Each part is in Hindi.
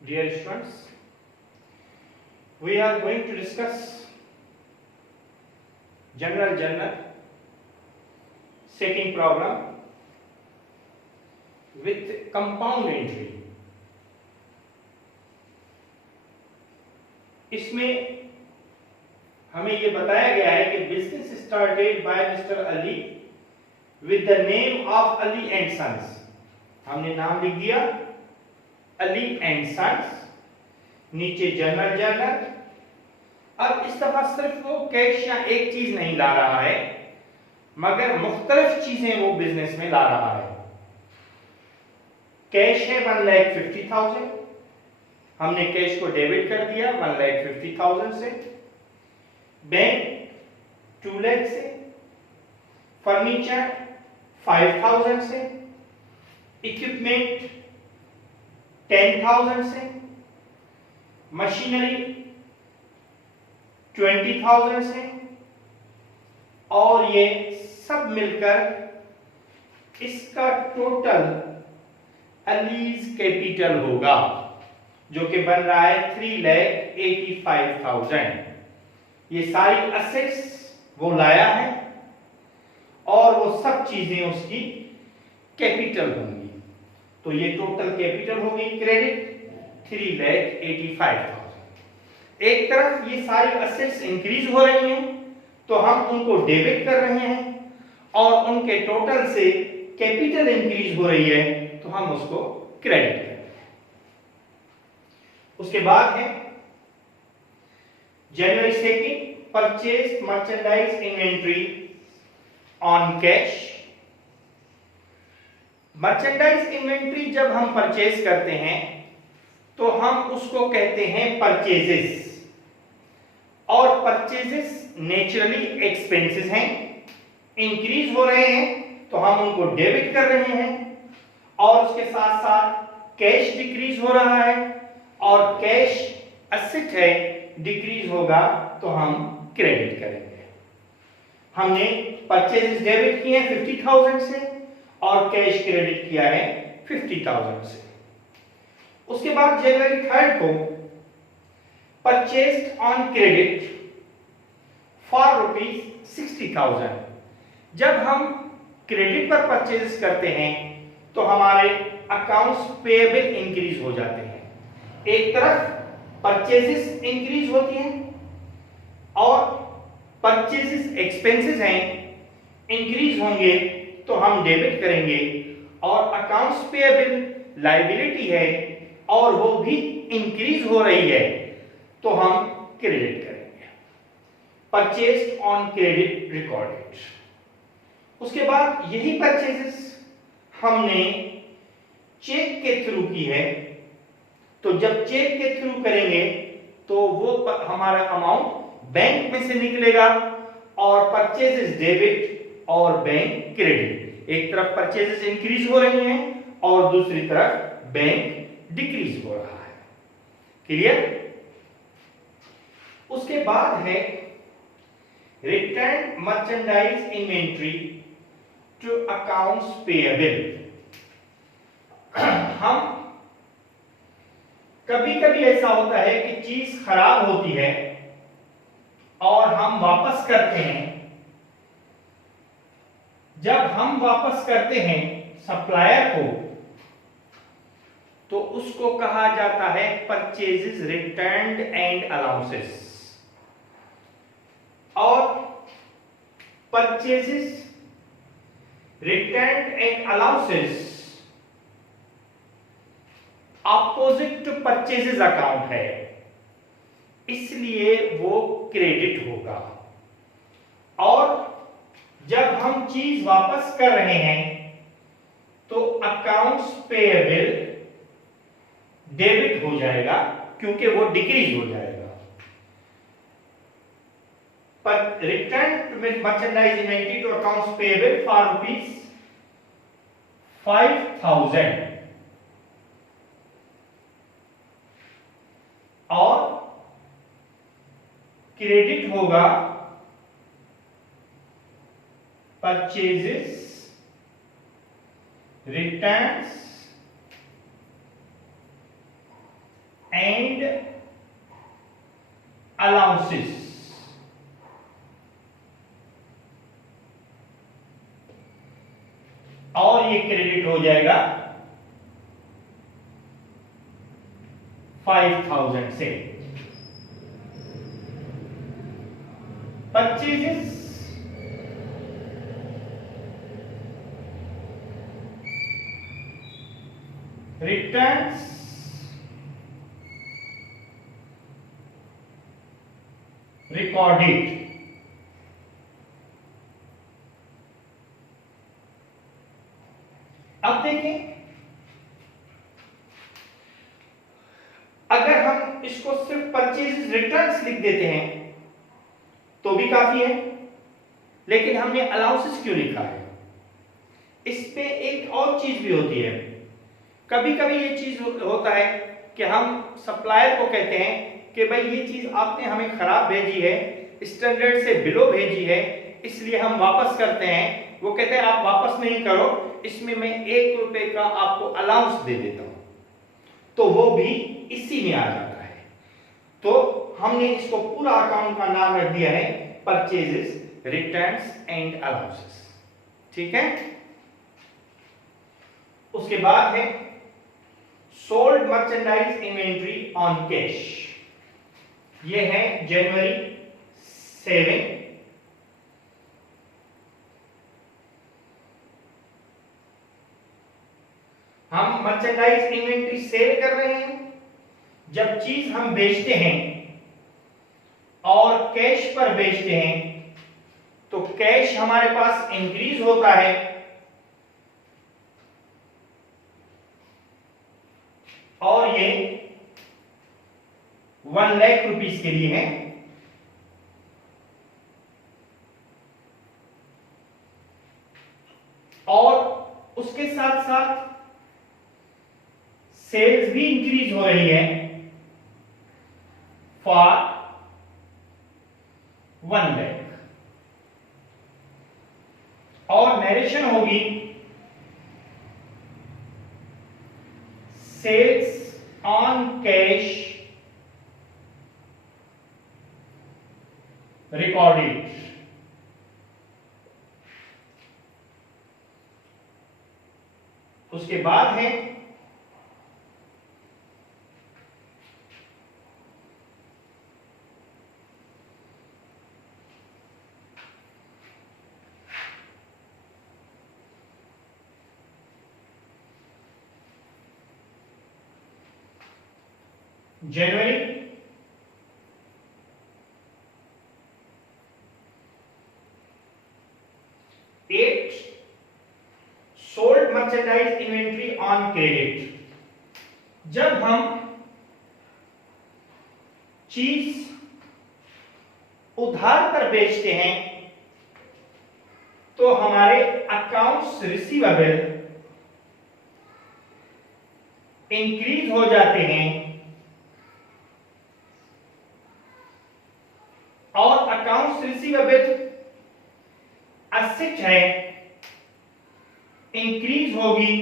Dear students, we are going to discuss General Journal second problem with compound entry. इसमें हमें ये बताया गया है कि business started by mister Ali with the name of Ali and sons. हमने नाम लिख दिया अली एंड सन्स, नीचे जनरल. अब इस दफा सिर्फ वो कैश या एक चीज नहीं ला रहा है, मगर मुख्तलिफ चीजें वो बिजनेस में ला रहा है. कैश है 1,50,000. हमने कैश को डेबिट कर दिया 1,50,000 से. बैंक 2 लाख से, फर्नीचर 5,000 से, इक्विपमेंट 10,000 से, मशीनरी 20,000 से, और ये सब मिलकर इसका टोटल अलीज कैपिटल होगा जो कि बन रहा है 3,85,000. ये सारी असेट्स वो लाया है और वो सब चीजें उसकी कैपिटल होंगी. तो ये टोटल कैपिटल होगी क्रेडिट 3,85,000. एक तरफ ये सारी असेट्स इंक्रीज हो रही हैं तो हम उनको डेबिट कर रहे हैं, और उनके टोटल से कैपिटल इंक्रीज हो रही है तो हम उसको क्रेडिट कर रहे हैं. उसके बाद है जनवरी 2 purchase merchandise inventory on cash. Merchandise inventory जब हम परचेज करते हैं तो हम उसको कहते हैं परचेजेस, और परचेजेस नेचुरली एक्सपेंसेस हैं, इंक्रीज हो रहे हैं तो हम उनको डेबिट कर रहे हैं, और उसके साथ साथ कैश डिक्रीज हो रहा है और कैश असेट है डिक्रीज होगा तो हम क्रेडिट करेंगे. हमने परचेजेस डेबिट किए हैं 50,000 से और कैश क्रेडिट किया है 50,000 से. उसके बाद जनवरी 3 को परचेस्ड ऑन क्रेडिट फॉर ₹60,000. जब हम क्रेडिट पर परचेज करते हैं तो हमारे अकाउंट्स पेएबल इंक्रीज हो जाते हैं. एक तरफ परचेजेस इंक्रीज होती हैं और परचेजेस एक्सपेंसेस हैं इंक्रीज होंगे तो हम डेबिट करेंगे, और अकाउंट्स पेएबल लायबिलिटी है और वो भी इंक्रीज हो रही है तो हम क्रेडिट करेंगे. Purchase on credit recorded. उसके बाद यही परचेजेस हमने चेक के थ्रू की है, तो जब चेक के थ्रू करेंगे तो वो हमारा अमाउंट बैंक में से निकलेगा, और परचेजेस डेबिट और बैंक क्रेडिट. एक तरफ परचेजेस इंक्रीज हो रही हैं और दूसरी तरफ बैंक डिक्रीज हो रहा है. क्लियर? उसके बाद है return merchandise inventory to accounts payable. हम कभी कभी ऐसा होता है कि चीज खराब होती है और हम वापस करते हैं. जब हम वापस करते हैं सप्लायर को तो उसको कहा जाता है परचेजेस रिटर्न्ड एंड अलाउंसेस, और purchases returned and allowances opposite to purchases account है, इसलिए वो क्रेडिट होगा. और जब हम चीज वापस कर रहे हैं तो अकाउंट्स पेएबल डेबिट हो जाएगा क्योंकि वो डिक्रीज हो जाएगा. पर return with merchandise inventory to accounts payable for ₹5,000, और क्रेडिट होगा परचेजेस रिटर्न्स एंड अलाउंसेस, और ये क्रेडिट हो जाएगा 5000 से। Purchases returns recorded. अब देखें, अगर हम इसको सिर्फ परचेज रिटर्न्स लिख देते हैं तो भी काफी है, लेकिन हमने अलाउंसेस क्यों लिखा है? इस पे एक और चीज भी होती है। कभी कभी ये चीज होता है कि हम सप्लायर को कहते हैं कि भाई ये चीज आपने हमें खराब भेजी है, स्टैंडर्ड से बिलो भेजी है, इसलिए हम वापस करते हैं। वो कहते हैं आप वापस नहीं करो, इसमें मैं 1 रुपए का आपको अलाउंस दे देता हूं, तो वो भी इसी में आ जाता है। तो हमने इसको पूरा अकाउंट का नाम रख दिया है परचेजेस रिटर्न्स एंड अलाउंसेस। ठीक है। उसके बाद है sold merchandise inventory on cash. ये है जनवरी 7। हम मर्चेंडाइज इन्वेंट्री सेल कर रहे हैं। जब चीज हम बेचते हैं और कैश पर बेचते हैं तो कैश हमारे पास इंक्रीज होता है, और ये 1 लाख रुपीस के लिए है। और उसके साथ साथ सेल्स भी इंक्रीज हो रही है फॉर 1 लाख, और नरेशन होगी सेल्स ऑन कैश रिकॉर्डेड। उसके बाद है जनवरी 8 sold merchandise inventory on credit. जब हम चीज उधार पर बेचते हैं तो हमारे अकाउंट्स रिसीवेबल इंक्रीज हो जाते हैं, और अकाउंट्स रिसीवेबल असेट है, इंक्रीज होगी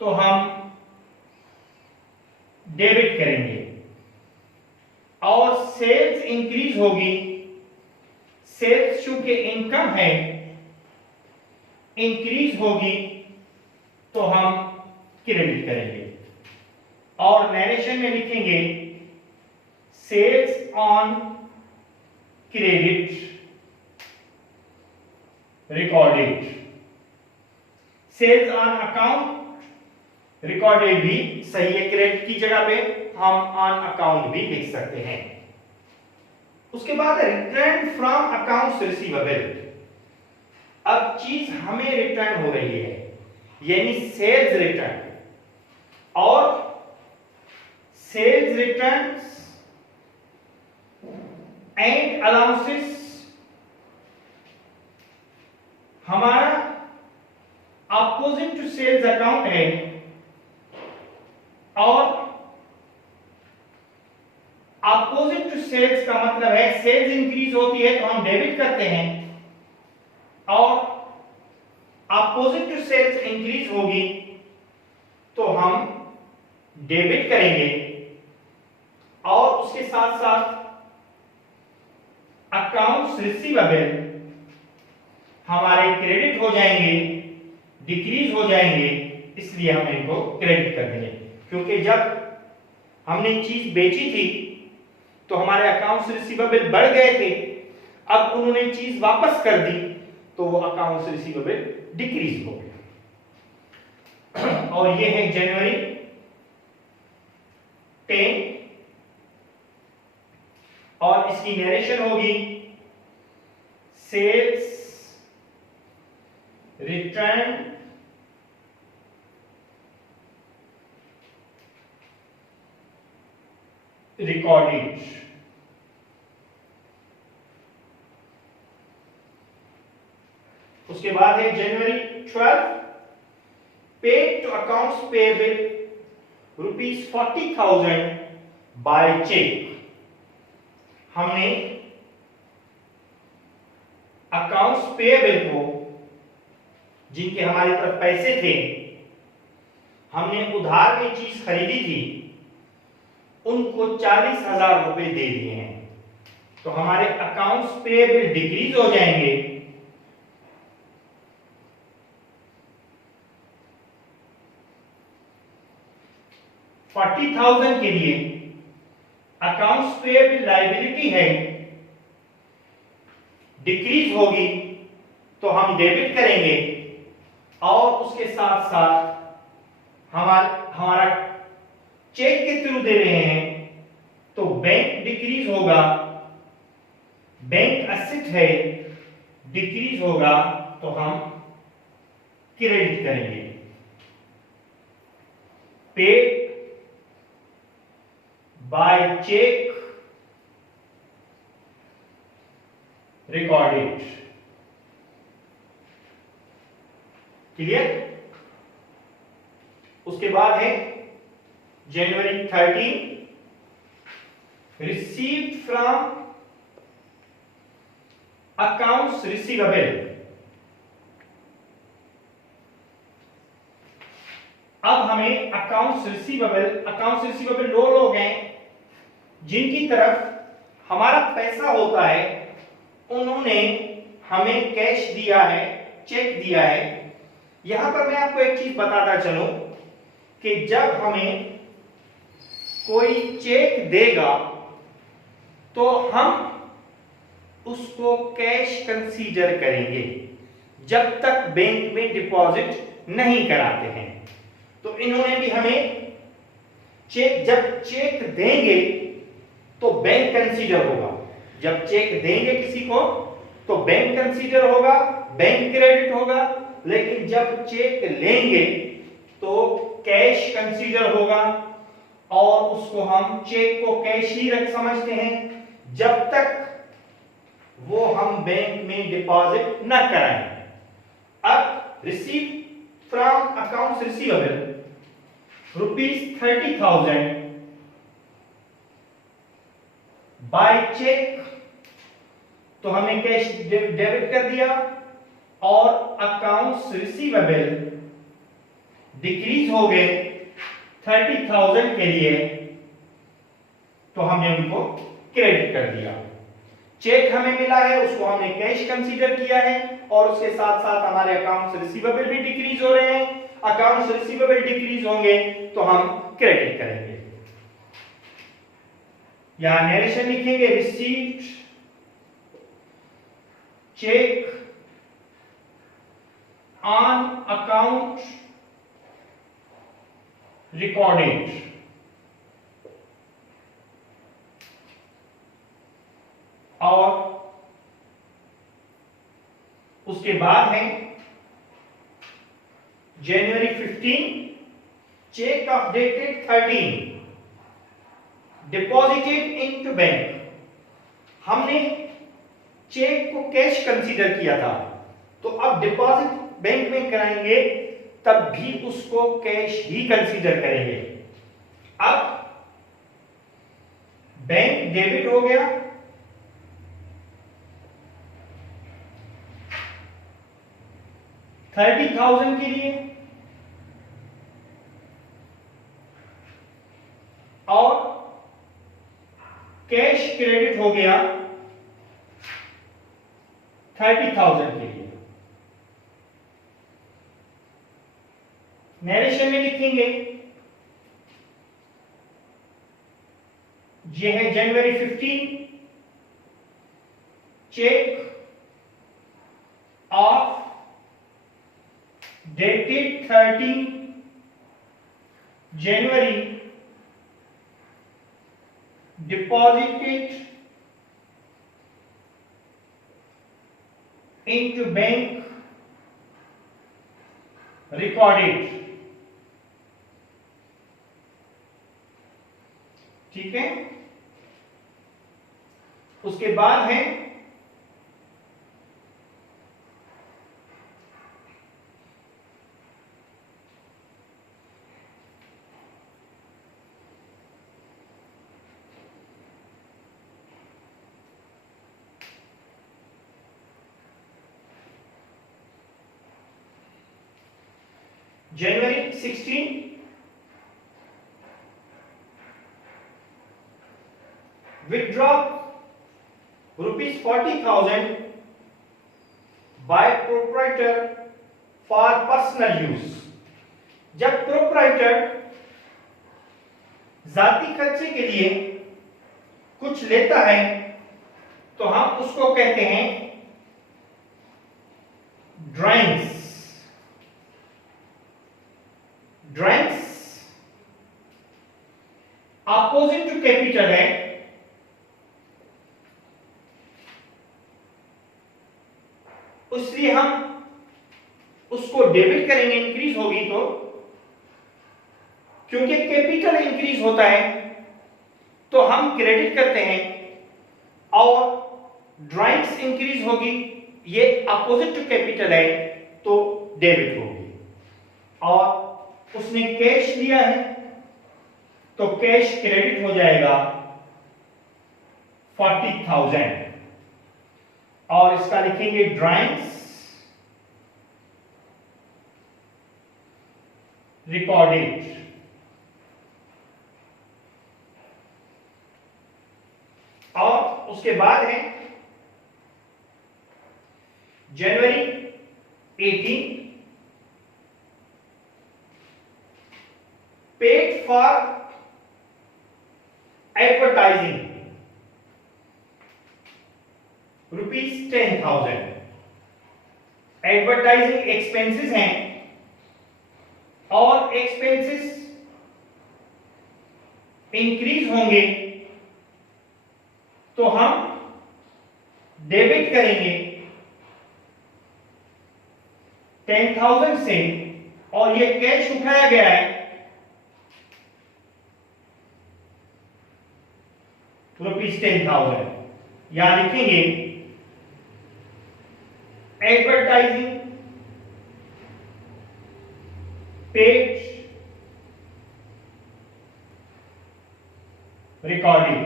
तो हम डेबिट करेंगे, और सेल्स इंक्रीज होगी, सेल्स चूंकि इनकम है, इंक्रीज होगी तो हम क्रेडिट करेंगे, और नरेशन में लिखेंगे sales on credit recorded. Sales on account recorded भी सही है, क्रेडिट की जगह पे हम ऑन अकाउंट भी लिख सकते हैं। उसके बाद रिटर्न फ्रॉम अकाउंट्स रिसीवेबल। अब चीज हमें रिटर्न हो रही है, यानी सेल्स रिटर्न, और सेल्स रिटर्न्स एंड अलाउंसेस हमारा अपोजिट टू सेल्स अकाउंट है, और अपोजिट टू सेल्स का मतलब है सेल्स इंक्रीज होती है तो हम डेबिट करते हैं, और अपोजिट टू सेल्स इंक्रीज होगी तो हम डेबिट करेंगे और उसके साथ साथ अकाउंट्स रिसीवेबल हमारे क्रेडिट हो जाएंगे, डिक्रीज हो जाएंगे, इसलिए हम इनको क्रेडिट कर देंगे। क्योंकि जब हमने चीज बेची थी तो हमारे अकाउंट्स रिसीवेबल बढ़ गए थे, अब उन्होंने चीज वापस कर दी तो वो अकाउंट्स रिसीवेबल डिक्रीज हो गया। और ये है जनवरी 10 और इसकी नरेशन होगी सेल्स रिटर्न रिकॉर्डेड। उसके बाद है January 12 paid to accounts payable ₹40,000 by cheque. हमने अकाउंट्स पेएबल को, जिनके हमारी तरफ पैसे थे, हमने उधार में चीज खरीदी थी, उनको 40,000 रुपए दे दिए हैं। तो हमारे अकाउंट्स पेएबल डिक्रीज हो जाएंगे, $40,000 के लिए अकाउंट्स पेएबल लायबिलिटी है, डिक्रीज होगी तो हम डेबिट करेंगे और उसके साथ साथ हमारा चेक के थ्रू दे रहे हैं तो बैंक डिक्रीज होगा, बैंक एसेट है, डिक्रीज होगा तो हम क्रेडिट करेंगे। Paid by cheque recorded. Clear? उसके बाद है January 13 received from accounts receivable. अब हमें अकाउंट्स रिसीवेबल दो लोग हैं जिनकी तरफ हमारा पैसा होता है, उन्होंने हमें कैश दिया है, चेक दिया है। यहां पर मैं आपको एक चीज बताता चलूं कि जब हमें कोई चेक देगा तो हम उसको कैश कंसीडर करेंगे जब तक बैंक में डिपॉजिट नहीं कराते हैं। तो इन्होंने भी हमें जब चेक देंगे तो बैंक कंसीडर होगा, जब चेक देंगे किसी को तो बैंक कंसीडर होगा, बैंक क्रेडिट होगा, लेकिन जब चेक लेंगे तो कैश कंसीडर होगा और उसको हम चेक को कैश ही रख समझते हैं जब तक वो हम बैंक में डिपॉजिट न कराएं। अब receive from accounts receivable ₹30,000 by cheque, तो हमने कैश डेबिट कर दिया और अकाउंट्स रिसीवेबल डिक्रीज हो गए 30,000 के लिए, तो हमने उनको क्रेडिट कर दिया। चेक हमें मिला है, उसको हमने कैश कंसीडर किया है और उसके साथ साथ हमारे अकाउंट्स रिसीवेबल भी डिक्रीज हो रहे हैं। अकाउंट्स रिसीवेबल डिक्रीज होंगे तो हम क्रेडिट करेंगे। यहां नरेशन लिखेंगे received cheque on account recorded. और उसके बाद है January 15 cheque of dated 13 deposited into bank. हमने चेक को कैश कंसीडर किया था, तो अब डिपॉजिट बैंक में कराएंगे तब भी उसको कैश ही कंसीडर करेंगे। अब बैंक डेबिट हो गया, $30,000 के लिए कैश क्रेडिट हो गया 30,000 के लिए। नरेशन में लिखेंगे ये है January 15, cheque of dated 13 January, deposited into bank, recorded। ठीक है, उसके बाद है जनवरी 16, withdraw ₹40,000 by proprietor for personal use। जब प्रोप्राइटर जाती खर्चे के लिए कुछ लेता है तो हम उसको कहते हैं drawings. Drawings opposite to capital है, इसलिए हम उसको डेबिट करेंगे, इंक्रीज होगी तो, क्योंकि कैपिटल इंक्रीज होता है तो हम क्रेडिट करते हैं, और ड्राइंग्स इंक्रीज होगी, ये अपोजिट टू कैपिटल है तो डेबिट होगी। और उसने कैश लिया है तो कैश क्रेडिट हो जाएगा 40,000, और इसका लिखेंगे ड्राइंग्स रिकॉर्डेड। और उसके बाद है जनवरी 18, paid for advertising ₹10,000। Advertising expenses हैं, और एक्सपेंसेस इंक्रीज होंगे तो हम डेबिट करेंगे 10,000 से, और ये कैश उठाया गया है ₹10,000। यहां लिखेंगे एडवर्टाइजिंग पेड रिकॉर्डिंग।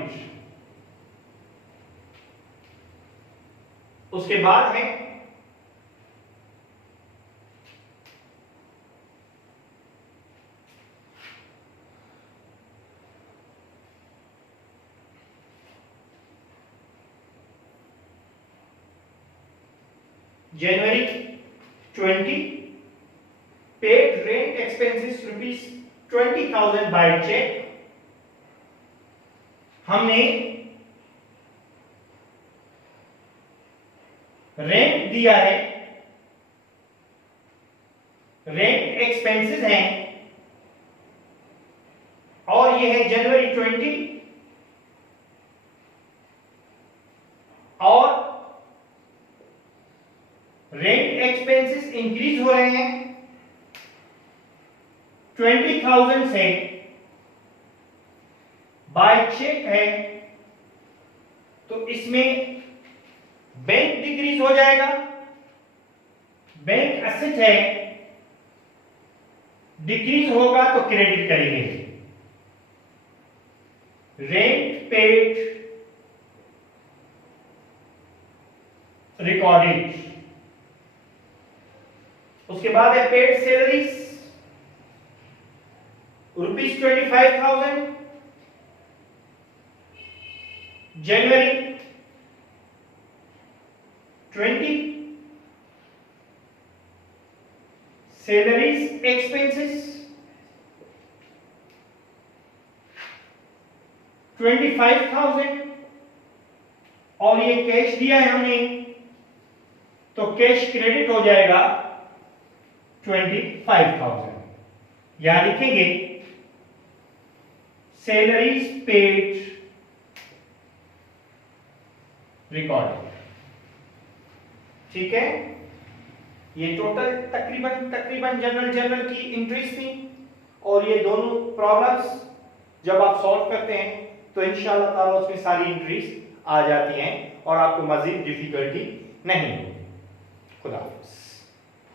उसके बाद है जनवरी 20, paid rent expenses ₹20,000 by check। हमने रेंट दिया है, रेंट एक्सपेंसेस हैं, और ये है जनवरी 20, और रेंट एक्सपेंसेस इंक्रीज हो रहे हैं 20,000 से, बाय चेक है तो इसमें बैंक डिक्रीज हो जाएगा, बैंक एसेट है, डिक्रीज होगा तो क्रेडिट करेंगे। Rent paid recorded. उसके बाद है पेड सैलरीज ₹25,000, जनवरी 20, सैलरीज एक्सपेंसेस 25,000, और ये कैश दिया है हमने, तो कैश क्रेडिट हो जाएगा 25,000। यहां लिखेंगे सैलरीज पेड रिकॉर्ड। ठीक है, ये टोटल तकरीबन जनरल की एंट्रीज थी, और ये दोनों प्रॉब्लम्स जब आप सॉल्व करते हैं तो इंशाअल्लाह ताला उसमें सारी एंट्रीज आ जाती हैं और आपको मजीद डिफिकल्टी नहीं होगी। खुदा हाफिज़।